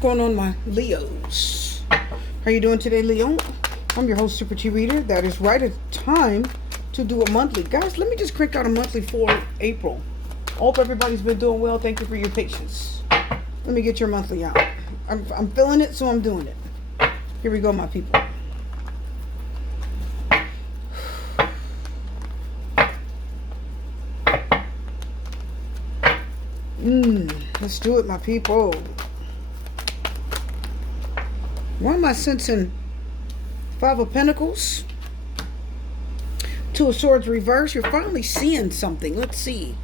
going on, my Leos? How you doing today, Leo? I'm your host, Super T Reader. That is right. It's time to do a monthly. Guys, let me just crank out a monthly for April. Hope everybody's been doing well. Thank you for your patience. Let me get your monthly out. I'm feeling it, so I'm doing it. Here we go, my people. Let's do it, my people. Why am I sensing Five of Pentacles? Two of Swords reverse. You're finally seeing something. Let's see.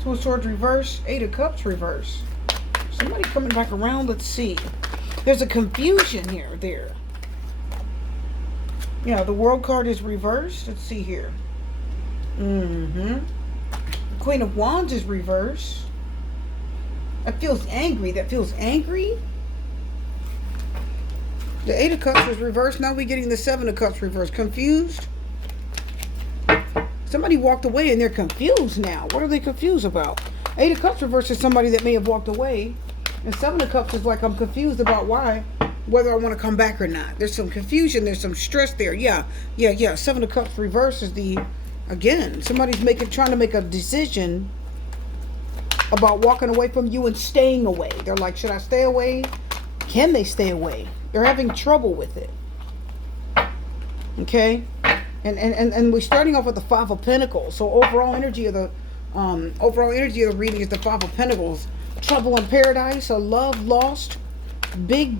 Two of Swords reverse. Eight of Cups reverse. Somebody coming back around. Let's see. There's a confusion here. There. Yeah, the World card is reversed. Let's see here. Queen of Wands is reversed. That feels angry. That feels angry. The Eight of Cups was reversed. Now we're getting the Seven of Cups reversed. Confused. Somebody walked away and they're confused now. What are they confused about? Eight of Cups reversed is somebody that may have walked away. And Seven of Cups is like, I'm confused about why, whether I want to come back or not. There's some confusion. There's some stress there. Yeah. Seven of Cups reversed is the, again, somebody's trying to make a decision about walking away from you and staying away. They're like, should I stay away? Can they stay away? They're having trouble with it. Okay? And we're starting off with the Five of Pentacles. So overall energy of the reading is the Five of Pentacles. Trouble in paradise, a love lost, big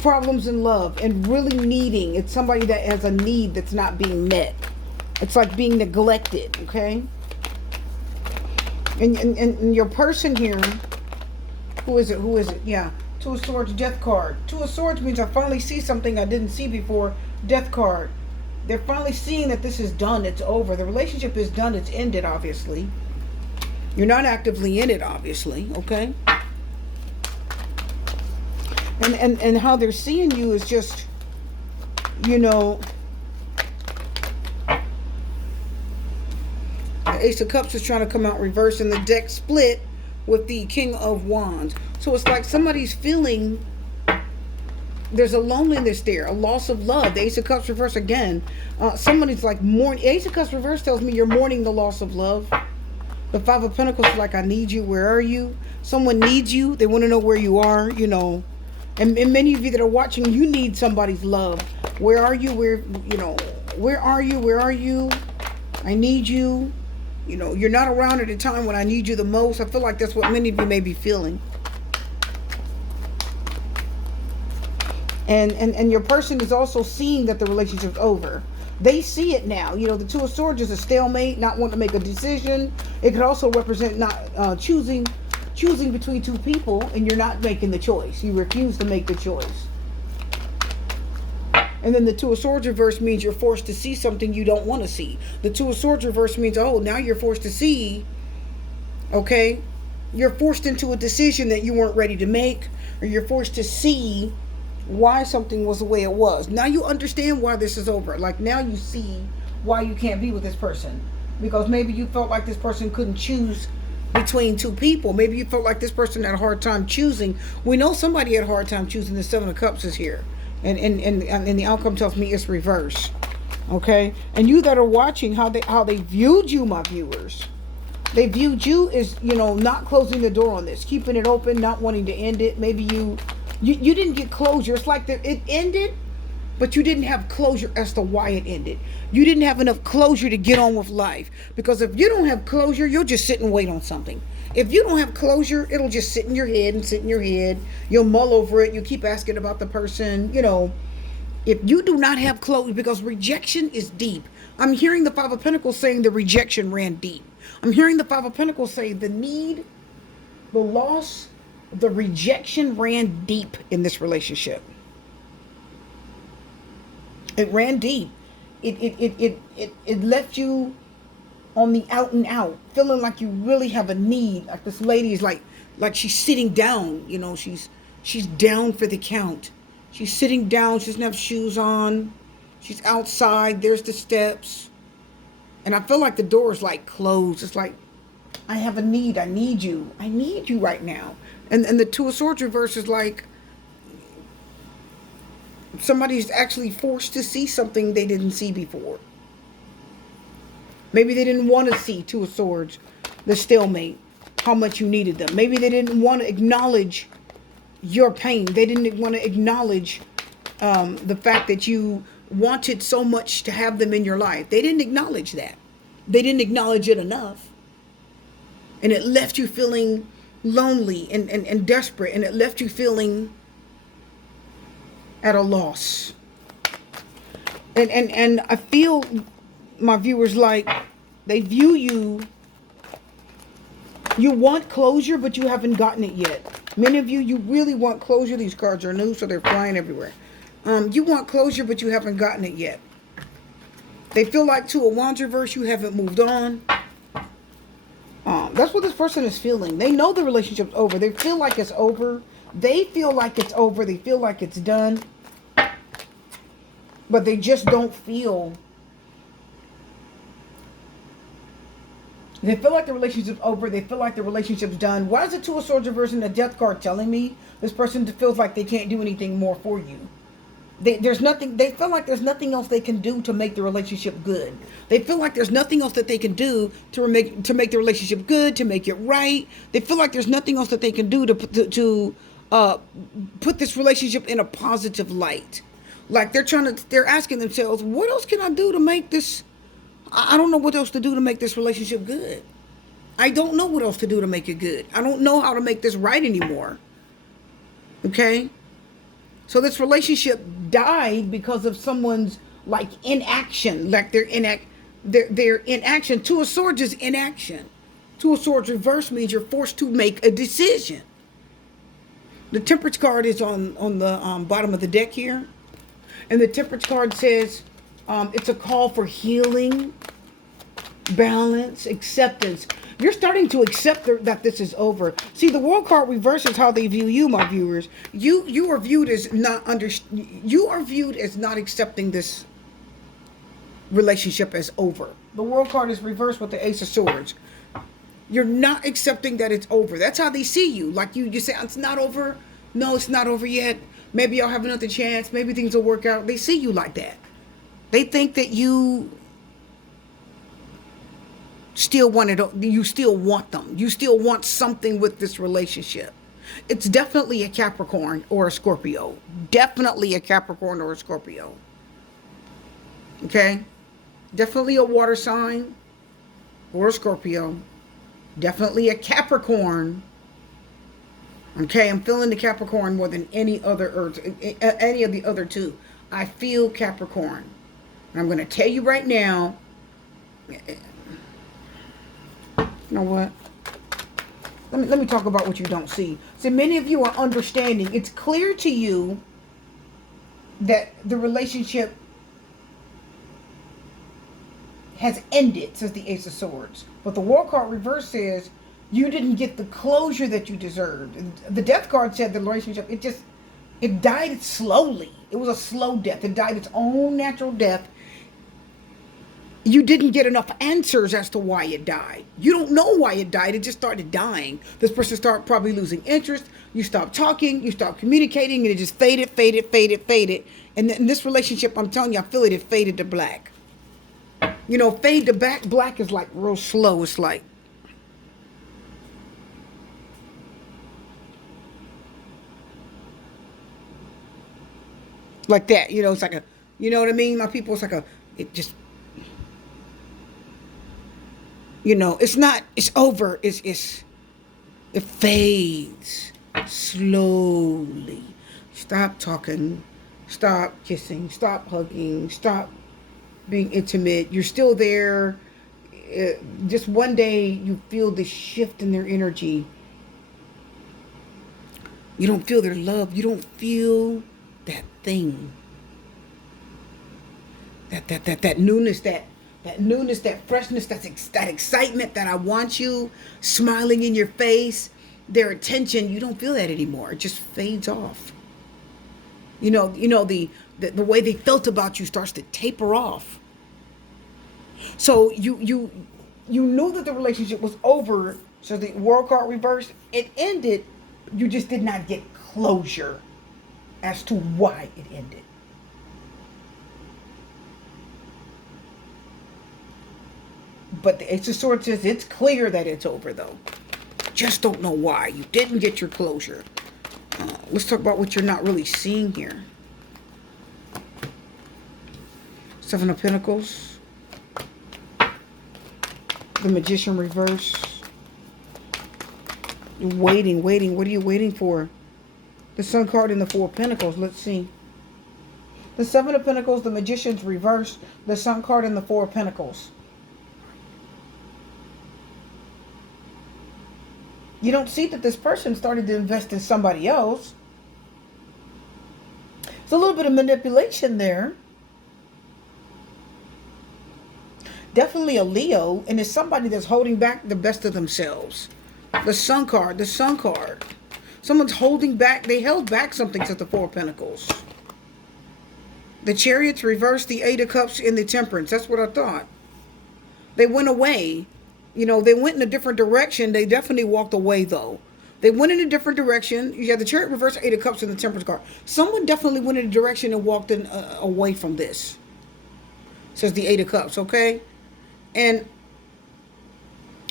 problems in love, and really needing. It's somebody that has a need that's not being met. It's like being neglected, okay? And your person here, who is it? Yeah, Two of Swords, Death card. Two of Swords means I finally see something I didn't see before. Death card. They're finally seeing that this is done. It's over. The relationship is done. It's ended, obviously. You're not actively in it, obviously, okay? And how they're seeing you is just, you know, the Ace of Cups is trying to come out reverse, and the deck split with the King of Wands. So it's like somebody's feeling there's a loneliness there, a loss of love. The Ace of Cups reverse again. Somebody's like mourning. Ace of Cups reverse tells me you're mourning the loss of love. The Five of Pentacles is like, I need you. Where are you? Someone needs you. They want to know where you are, you know. And many of you that are watching, you need somebody's love. Where are you? Where are you? Where are you? I need you. You know, you're not around at a time when I need you the most. I feel like that's what many of you may be feeling. And your person is also seeing that the relationship's over. They see it now. You know, the Two of Swords is a stalemate, not wanting to make a decision. It could also represent not choosing between two people, and you're not making the choice. You refuse to make the choice. And then the Two of Swords reverse means you're forced to see something you don't want to see. The Two of Swords reverse means, oh, now you're forced to see, okay? You're forced into a decision that you weren't ready to make, or you're forced to see why something was the way it was. Now you understand why this is over. Like, now you see why you can't be with this person. Because maybe you felt like this person couldn't choose between two people. Maybe you felt like this person had a hard time choosing. We know somebody had a hard time choosing. The Seven of Cups is here. And the outcome tells me it's reverse. Okay? And you that are watching, how they viewed you, my viewers. They viewed you as, you know, not closing the door on this. Keeping it open, not wanting to end it. Maybe you didn't get closure. It's like it ended, but you didn't have closure as to why it ended. You didn't have enough closure to get on with life. Because if you don't have closure, you'll just sit and wait on something. If you don't have closure, it'll just sit in your head and sit in your head. You'll mull over it. You keep asking about the person. You know, if you do not have closure, because rejection is deep. I'm hearing the Five of Pentacles saying the rejection ran deep. I'm hearing the Five of Pentacles say the need, the loss, the rejection ran deep in this relationship. It ran deep. It left you on the out and out, feeling like you really have a need. Like this lady is like she's sitting down, you know, she's down for the count. She's sitting down, she doesn't have shoes on. She's outside, there's the steps. And I feel like the door is like closed. It's like I have a need. I need you. I need you right now. And the Two of Swords reverse is like somebody's actually forced to see something they didn't see before. Maybe they didn't want to see Two of Swords, the stalemate, how much you needed them. Maybe they didn't want to acknowledge your pain. They didn't want to acknowledge the fact that you wanted so much to have them in your life. They didn't acknowledge that. They didn't acknowledge it enough. And it left you feeling lonely and desperate. And it left you feeling at a loss. And I feel my viewers like they view you. You want closure, but you haven't gotten it yet. Many of you, you really want closure. These cards are new, so they're flying everywhere. You want closure, but you haven't gotten it yet. They feel like Two of Wands reverse, you haven't moved on. That's what this person is feeling. They know the relationship's over. They feel like it's over. They feel like it's over. They feel like it's done. But they just don't feel. They feel like the relationship's over. They feel like the relationship's done. Why is the Two of Swords reverse and the Death card telling me this person feels like they can't do anything more for you? There's nothing. They feel like there's nothing else they can do to make the relationship good. They feel like there's nothing else that they can do to make the relationship good, to make it right. They feel like there's nothing else that they can do to put this relationship in a positive light. Like they're asking themselves, what else can I do to make this? I don't know what else to do to make this relationship good. I don't know what else to do to make it good. I don't know how to make this right anymore. Okay? So this relationship died because of someone's like inaction. Like they're in action. Two of Swords is inaction. Two of Swords reverse means you're forced to make a decision. The Temperance card is on the bottom of the deck here. And the Temperance card says it's a call for healing, balance, acceptance. You're starting to accept that this is over. See, the World card reverses how they view you, my viewers. You are viewed as not accepting this relationship as over. The World card is reversed with the Ace of Swords. You're not accepting that it's over. That's how they see you. Like you say, it's not over. No, it's not over yet. Maybe I'll have another chance. Maybe things will work out. They see you like that. They think that you still want them. You still want something with this relationship. It's definitely a Capricorn or a Scorpio. Definitely a Capricorn or a Scorpio. Okay? Definitely a water sign or a Scorpio. Definitely a Capricorn. Okay, I'm feeling the Capricorn more than any of the other two. I feel Capricorn. And I'm going to tell you right now, you know what? Let me talk about what you don't see. So many of you are understanding. It's clear to you that the relationship has ended, says the Ace of Swords. But the War card reverse says you didn't get the closure that you deserved. The Death card said the relationship, it died slowly. It was a slow death. It died its own natural death. You didn't get enough answers as to why it died. You don't know why it died. It just started dying. This person started probably losing interest. You stopped talking. You stopped communicating. And it just faded. And in this relationship, I'm telling you, I feel it faded to black. You know, fade to black is like real slow. It's like, that, you know, it's like you know what I mean? My people, it's like it over. It fades slowly. Stop talking, stop kissing, stop hugging, stop being intimate. You're still there. Just one day you feel this shift in their energy. You don't feel their love. You don't feel that thing, that newness, that freshness, that excitement, that I want you, smiling in your face, their attention. You don't feel that anymore. It just fades off. You know the way they felt about you starts to taper off. So you You knew that the relationship was over. So the world card reversed. It ended. You just did not get closure as to why it ended. But the Ace of Swords says it's clear that it's over, though. Just don't know why. You didn't get your closure. Let's talk about what you're not really seeing here. Seven of Pentacles. The Magician reverse. You're waiting. What are you waiting for? The Sun card and the Four of Pentacles. Let's see. The Seven of Pentacles, the Magician's reverse, the Sun card and the Four of Pentacles. You don't see that this person started to invest in somebody else. It's a little bit of manipulation there. Definitely a Leo, and it's somebody that's holding back the best of themselves. The Sun card, the Sun card. Someone's holding back, they held back something to the Four of Pentacles. The Chariot's reversed, the Eight of Cups, and the Temperance. That's what I thought. They went away. You know, they went in a different direction. They definitely walked away, though. They went in a different direction. You had the Chariot reverse, Eight of Cups, and the Temperance card. Someone definitely went in a direction and walked in away from this. Says the Eight of Cups, okay? And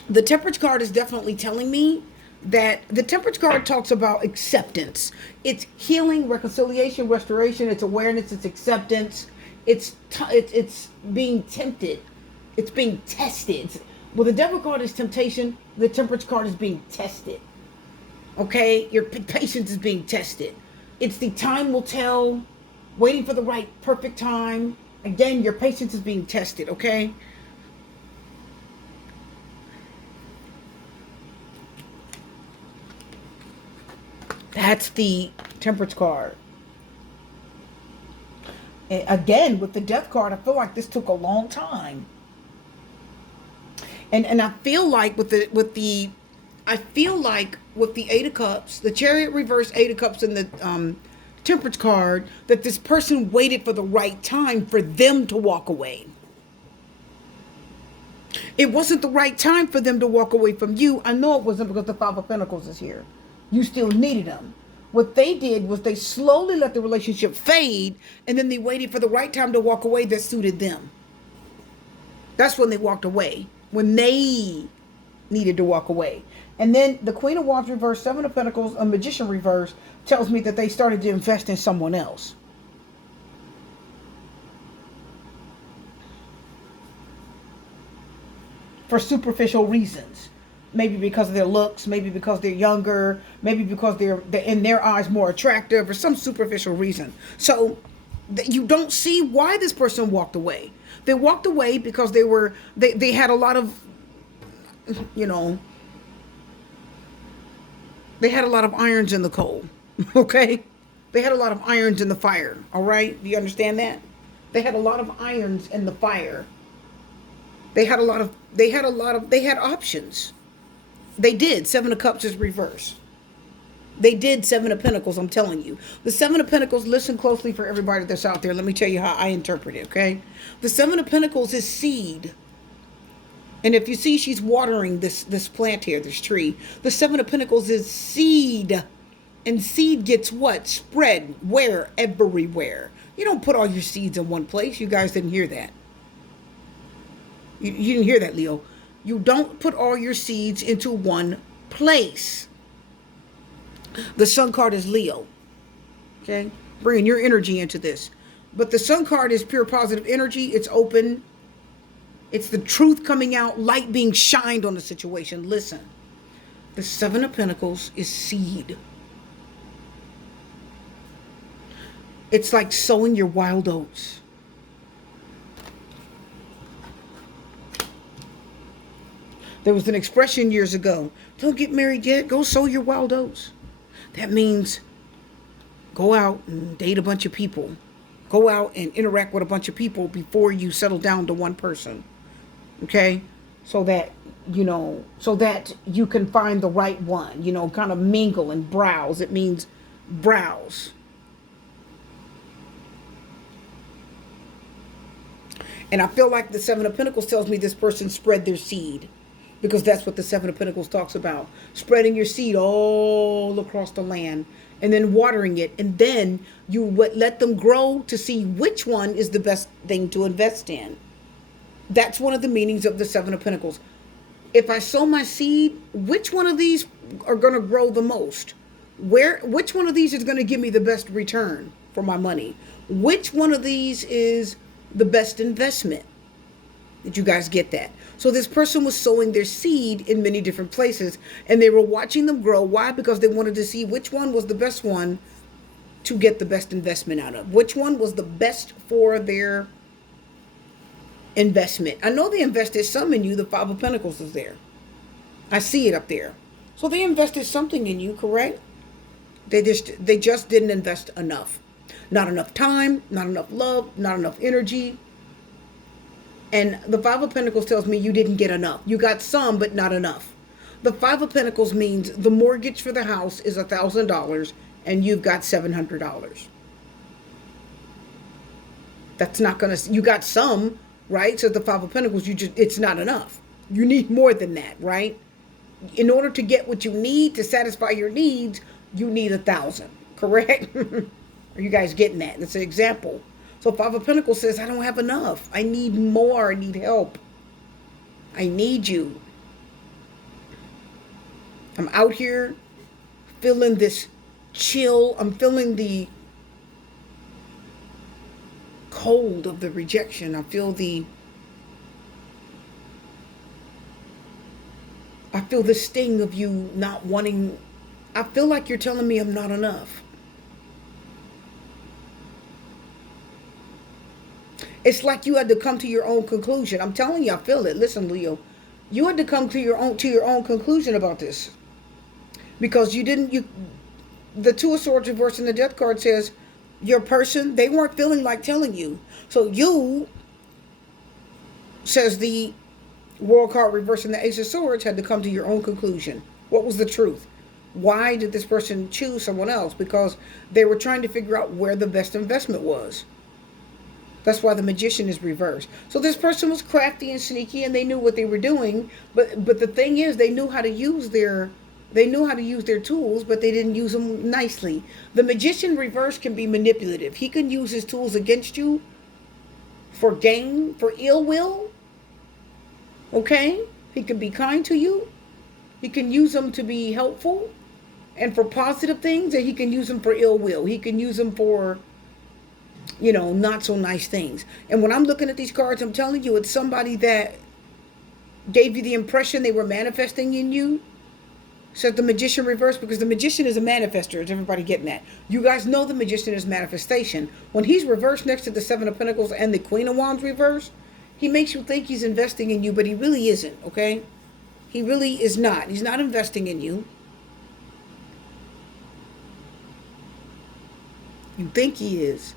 the Temperance card is definitely telling me that the Temperance card talks about acceptance. It's healing, reconciliation, restoration. It's awareness. It's acceptance. It's being tempted. It's being tested. Well, the Devil card is temptation. The Temperance card is being tested. Okay? Your patience is being tested. It's the time will tell. Waiting for the right, perfect time. Again, your patience is being tested. Okay? That's the Temperance card. And again, with the Death card, I feel like this took a long time. And I feel like with the Eight of Cups, the Chariot reverse, Eight of Cups, and the Temperance card, that this person waited for the right time for them to walk away. It wasn't the right time for them to walk away from you. I know it wasn't, because the Five of Pentacles is here. You still needed them. What they did was they slowly let the relationship fade, and then they waited for the right time to walk away that suited them. That's when they walked away. When they needed to walk away. And then the Queen of Wands reverse, Seven of Pentacles, a Magician reverse tells me that they started to invest in someone else. For superficial reasons. Maybe because of their looks, maybe because they're younger, maybe because they're in their eyes more attractive, or some superficial reason. So you don't see why this person walked away. They walked away because they had a lot of, you know, they had a lot of irons in the coal. Okay? They had a lot of irons in the fire. All right? Do you understand that? They had a lot of irons in the fire. They had options. They did. Seven of Cups is reversed. They did Seven of Pentacles, I'm telling you. The Seven of Pentacles, listen closely for everybody that's out there. Let me tell you how I interpret it, okay? The Seven of Pentacles is seed. And if you see she's watering this plant here, this tree, the Seven of Pentacles is seed. And seed gets what? Spread. Where? Everywhere. You don't put all your seeds in one place. You guys didn't hear that. You didn't hear that, Leo. You don't put all your seeds into one place. The Sun card is Leo. Okay? Bringing your energy into this. But the Sun card is pure positive energy. It's open. It's the truth coming out. Light being shined on the situation. Listen. The Seven of Pentacles is seed. It's like sowing your wild oats. There was an expression years ago. Don't get married yet. Go sow your wild oats. That means go out and date a bunch of people. Go out and interact with a bunch of people before you settle down to one person. Okay? So that, you can find the right one. Kind of mingle and browse. It means browse. And I feel like the Seven of Pentacles tells me this person spread their seed, because that's what the Seven of Pentacles talks about. Spreading your seed all across the land and then watering it. And then you would let them grow to see which one is the best thing to invest in. That's one of the meanings of the Seven of Pentacles. If I sow my seed, which one of these are going to grow the most? Which one of these is going to give me the best return for my money? Which one of these is the best investment? Did you guys get that? So this person was sowing their seed in many different places, and they were watching them grow. Why? Because they wanted to see which one was the best one to get the best investment out of. Which one was the best for their investment. I know they invested some in you. The Five of Pentacles is there. I see it up there. So they invested something in you, correct? They just didn't invest enough. Not enough time, not enough love, not enough energy. And the Five of Pentacles tells me you didn't get enough. You got some, but not enough. The Five of Pentacles means the mortgage for the house is $1,000 and you've got $700. That's not going to, you got some, right? So the Five of Pentacles, it's not enough. You need more than that, right? In order to get what you need to satisfy your needs, you need 1,000, correct? Are you guys getting that? That's an example. So Five of Pentacles says, I don't have enough. I need more. I need help. I need you. I'm out here feeling this chill. I'm feeling the cold of the rejection. I feel the sting of you not wanting. I feel like you're telling me I'm not enough. It's like you had to come to your own conclusion. I'm telling you, I feel it. Listen, Leo, you had to come to your own conclusion about this, because the Two of Swords reversed in the Death card says your person, they weren't feeling like telling you. So you, says the World card reversed in the Ace of Swords, had to come to your own conclusion. What was the truth? Why did this person choose someone else? Because they were trying to figure out where the best investment was. That's why the Magician is reversed. So this person was crafty and sneaky, and they knew what they were doing. But the thing is, they knew how to use their tools, but they didn't use them nicely. The Magician reversed can be manipulative. He can use his tools against you for gain, for ill will. Okay? He can be kind to you. He can use them to be helpful and for positive things, and he can use them for ill will. He can use them for, not so nice things. And when I'm looking at these cards, I'm telling you, it's somebody that gave you the impression they were manifesting in you. Says the Magician reversed, because the Magician is a manifester. Is everybody getting that? You guys know the Magician is manifestation. When he's reversed next to the Seven of Pentacles and the Queen of Wands reversed, he makes you think he's investing in you, but he really isn't, okay? He really is not. He's not investing in you. You think he is.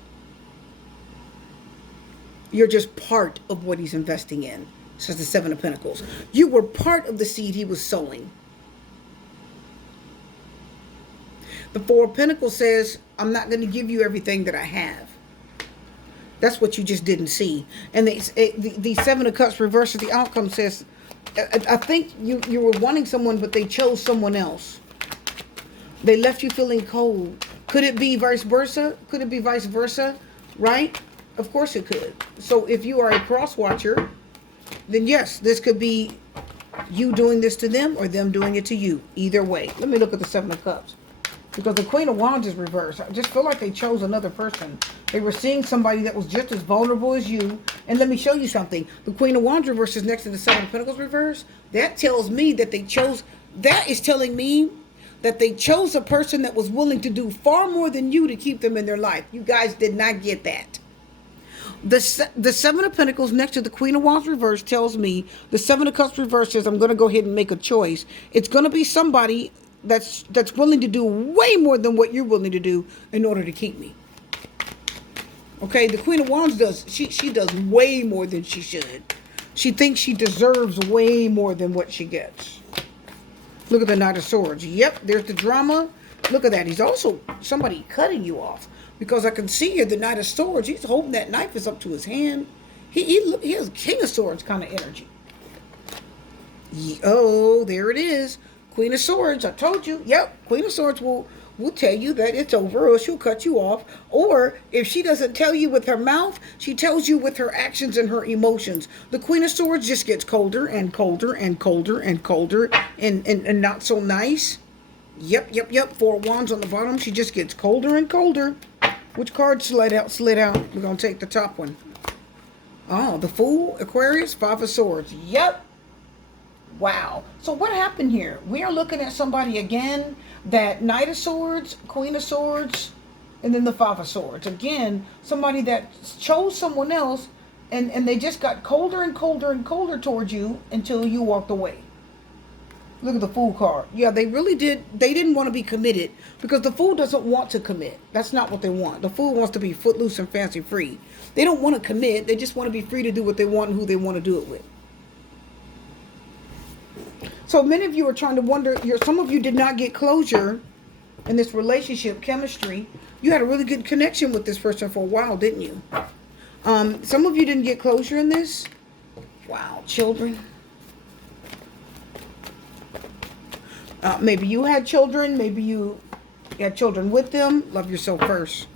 You're just part of what he's investing in, says the Seven of Pentacles. You were part of the seed he was sowing. The Four of Pentacles says, I'm not going to give you everything that I have. That's what you just didn't see. And the Seven of Cups reverses the outcome says, I think you were wanting someone, but they chose someone else. They left you feeling cold. Could it be vice versa? Could it be vice versa? Right? Of course it could. So if you are a cross watcher, then yes, this could be you doing this to them or them doing it to you. Either way. Let me look at the Seven of Cups. Because the Queen of Wands is reversed. I just feel like they chose another person. They were seeing somebody that was just as vulnerable as you. And let me show you something. The Queen of Wands reversed is next to the Seven of Pentacles reversed. That tells me that that is telling me that they chose a person that was willing to do far more than you to keep them in their life. You guys did not get that. The Seven of Pentacles next to the Queen of Wands reverse tells me the Seven of Cups reverse says I'm going to go ahead and make a choice. It's going to be somebody that's willing to do way more than what you're willing to do in order to keep me. Okay, the Queen of Wands she does way more than she should. She thinks she deserves way more than what she gets. Look at the Knight of Swords. Yep, there's the drama. Look at that. He's also somebody cutting you off. Because I can see here the Knight of Swords. He's holding that knife is up to his hand. He has King of Swords kind of energy. Oh, there it is. Queen of Swords. I told you. Yep. Queen of Swords will tell you that it's over, or she'll cut you off. Or if she doesn't tell you with her mouth, she tells you with her actions and her emotions. The Queen of Swords just gets colder and colder and colder and colder and not so nice. Yep. Four of Wands on the bottom. She just gets colder and colder. Which card slid out? We're going to take the top one. Oh, the Fool, Aquarius, Five of Swords. Yep. Wow. So what happened here? We are looking at somebody again, that Knight of Swords, Queen of Swords, and then the Five of Swords. Again, somebody that chose someone else, and they just got colder and colder and colder towards you until you walked away. Look at the Fool card. Yeah, they really did. They didn't want to be committed because the Fool doesn't want to commit. That's not what they want. The Fool wants to be footloose and fancy free. They don't want to commit. They just want to be free to do what they want and who they want to do it with. So many of you are trying to wonder, some of you did not get closure in this relationship, chemistry. You had a really good connection with this person for a while, didn't you? Some of you didn't get closure in this. Wow, children. Maybe you had children. Maybe you had children with them. Love yourself first.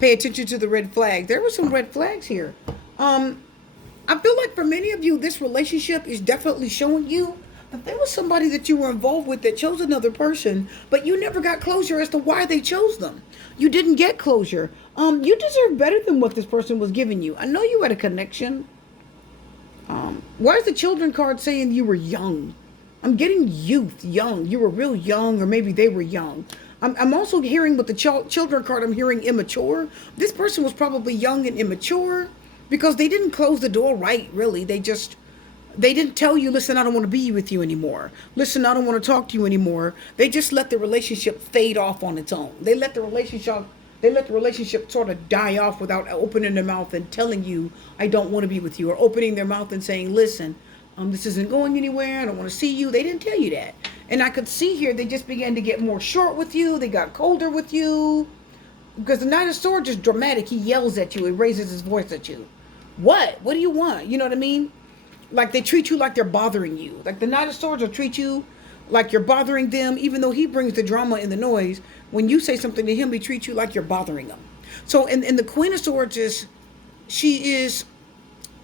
Pay attention to the red flag. There were some red flags here. I feel like for many of you, this relationship is definitely showing you that there was somebody that you were involved with that chose another person, but you never got closure as to why they chose them. You didn't get closure. You deserve better than what this person was giving you. I know you had a connection. Why is the children card saying you were young? I'm getting youth, young. You were real young, or maybe they were young. I'm also hearing with the children card, I'm hearing immature. This person was probably young and immature because they didn't close the door right, really. They didn't tell you, listen, I don't want to be with you anymore. Listen, I don't want to talk to you anymore. They just let the relationship fade off on its own. They let the relationship sort of die off without opening their mouth and telling you, I don't want to be with you, or opening their mouth and saying, listen, this isn't going anywhere. I don't want to see you. They didn't tell you that. And I could see here, they just began to get more short with you. They got colder with you. Because the Knight of Swords is dramatic. He yells at you. He raises his voice at you. What? What do you want? You know what I mean? Like they treat you like they're bothering you. Like the Knight of Swords will treat you like you're bothering them, even though he brings the drama and the noise. When you say something to him, he treats you like you're bothering him. So, and the Queen of Swords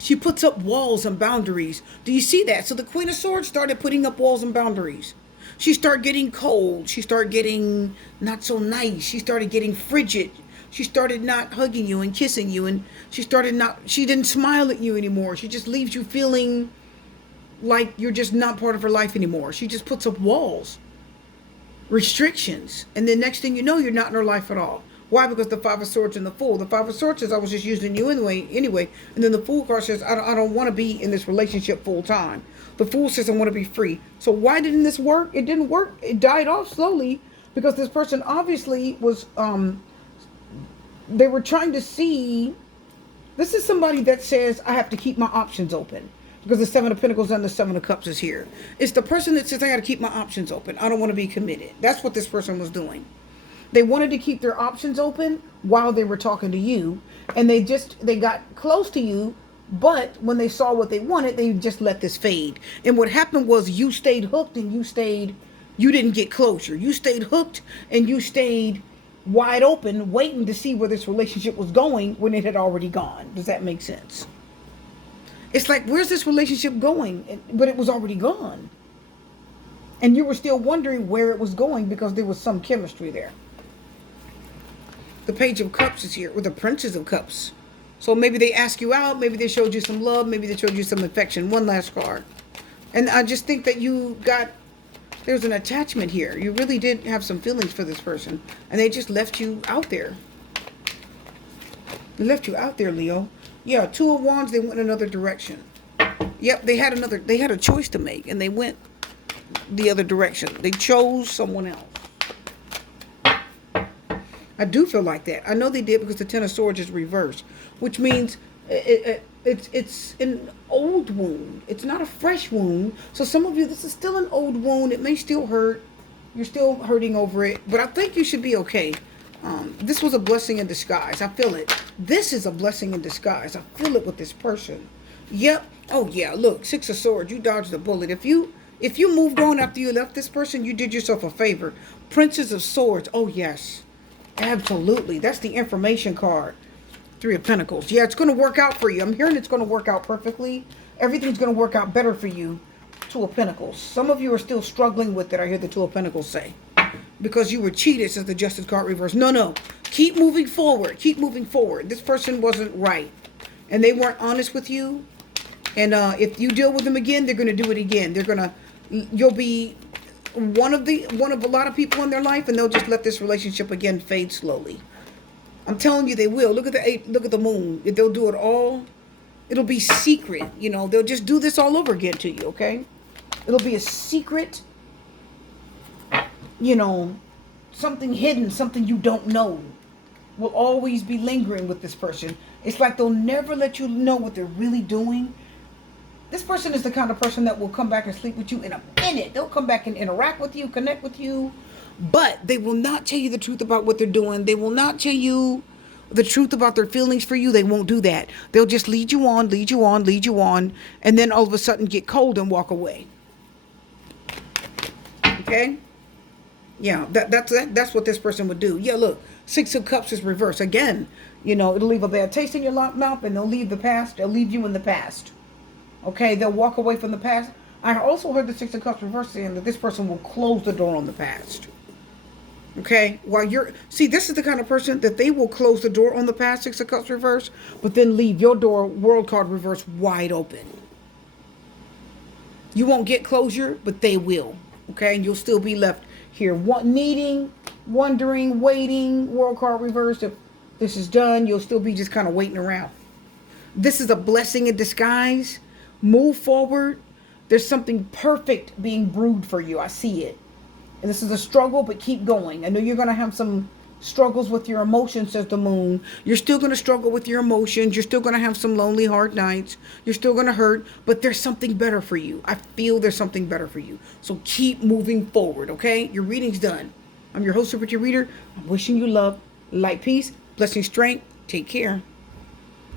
she puts up walls and boundaries. Do you see that? So the Queen of Swords started putting up walls and boundaries. She started getting cold. She started getting not so nice. She started getting frigid. She started not hugging you and kissing you, and she didn't smile at you anymore. She just leaves you feeling like you're just not part of her life anymore. She just puts up walls, restrictions, and then next thing you know, you're not in her life at all. Why? Because the Five of Swords and the Fool. The Five of Swords says, I was just using you anyway. And then the Fool card says, I don't want to be in this relationship full time. The Fool says, I want to be free. So why didn't this work? It didn't work. It died off slowly because this person obviously was, they were trying to see, this is somebody that says, I have to keep my options open. Because the Seven of Pentacles and the Seven of Cups is here. It's the person that says, I got to keep my options open. I don't want to be committed. That's what this person was doing. They wanted to keep their options open while they were talking to you. And they got close to you. But when they saw what they wanted, they just let this fade. And what happened was you stayed hooked and you didn't get closure. You stayed hooked and you stayed wide open, waiting to see where this relationship was going when it had already gone. Does that make sense? It's like, where's this relationship going? But it was already gone. And you were still wondering where it was going because there was some chemistry there. The Page of Cups is here with the Princess of Cups. So maybe they asked you out. Maybe they showed you some love. Maybe they showed you some affection. One last card. And I just think that there's an attachment here. You really did have some feelings for this person. And they just left you out there. They left you out there, Leo. Yeah, Two of Wands, they went in another direction. Yep, they had a choice to make. And they went the other direction. They chose someone else. I do feel like that. I know they did because the Ten of Swords is reversed, which means it's an old wound. It's not a fresh wound. So some of you, this is still an old wound. It may still hurt. You're still hurting over it, but I think you should be okay. This was a blessing in disguise. I feel it. This is a blessing in disguise. I feel it with this person. Yep. Oh yeah. Look, Six of Swords. You dodged a bullet. If you moved on after you left this person, you did yourself a favor. Princess of Swords. Oh yes, absolutely. That's the information card. Three of Pentacles. Yeah, it's going to work out for you. I'm hearing it's going to work out perfectly. Everything's going to work out better for you. Two of Pentacles. Some of you are still struggling with it. I hear the Two of Pentacles say. Because you were cheated, says the Justice card reverse. No, no. Keep moving forward. Keep moving forward. This person wasn't right. And they weren't honest with you. And if you deal with them again, they're going to do it again. You'll be one of a lot of people in their life, and they'll just let this relationship again fade slowly. I'm telling you, they will. Look at the moon. They'll do it all. It'll be secret. You know, they'll just do this all over again to you, okay? It'll be a secret, you know, something hidden, something you don't know will always be lingering with this person. It's like they'll never let you know what they're really doing. This person is the kind of person that will come back and sleep with you in a minute. They'll come back and interact with you, connect with you. But they will not tell you the truth about what they're doing. They will not tell you the truth about their feelings for you. They won't do that. They'll just lead you on, lead you on, lead you on, and then all of a sudden get cold and walk away. Okay? Yeah, that's what this person would do. Yeah, look, Six of Cups is reversed. Again, you know, it'll leave a bad taste in your mouth, and they'll leave the past. They'll leave you in the past. Okay? They'll walk away from the past. I also heard the Six of Cups reversed saying that this person will close the door on the past. Okay, this is the kind of person that they will close the door on the past, Six of Cups reverse, but then leave your door, World card reverse, wide open. You won't get closure, but they will. Okay, and you'll still be left here needing, wondering, waiting, World card reverse. If this is done, you'll still be just kind of waiting around. This is a blessing in disguise. Move forward. There's something perfect being brewed for you. I see it. And this is a struggle, but keep going. I know you're going to have some struggles with your emotions, says the moon. You're still going to struggle with your emotions. You're still going to have some lonely, hard nights. You're still going to hurt, but there's something better for you. I feel there's something better for you. So keep moving forward, okay? Your reading's done. I'm your host, Super Reader. I'm wishing you love, light, peace, blessing, strength. Take care.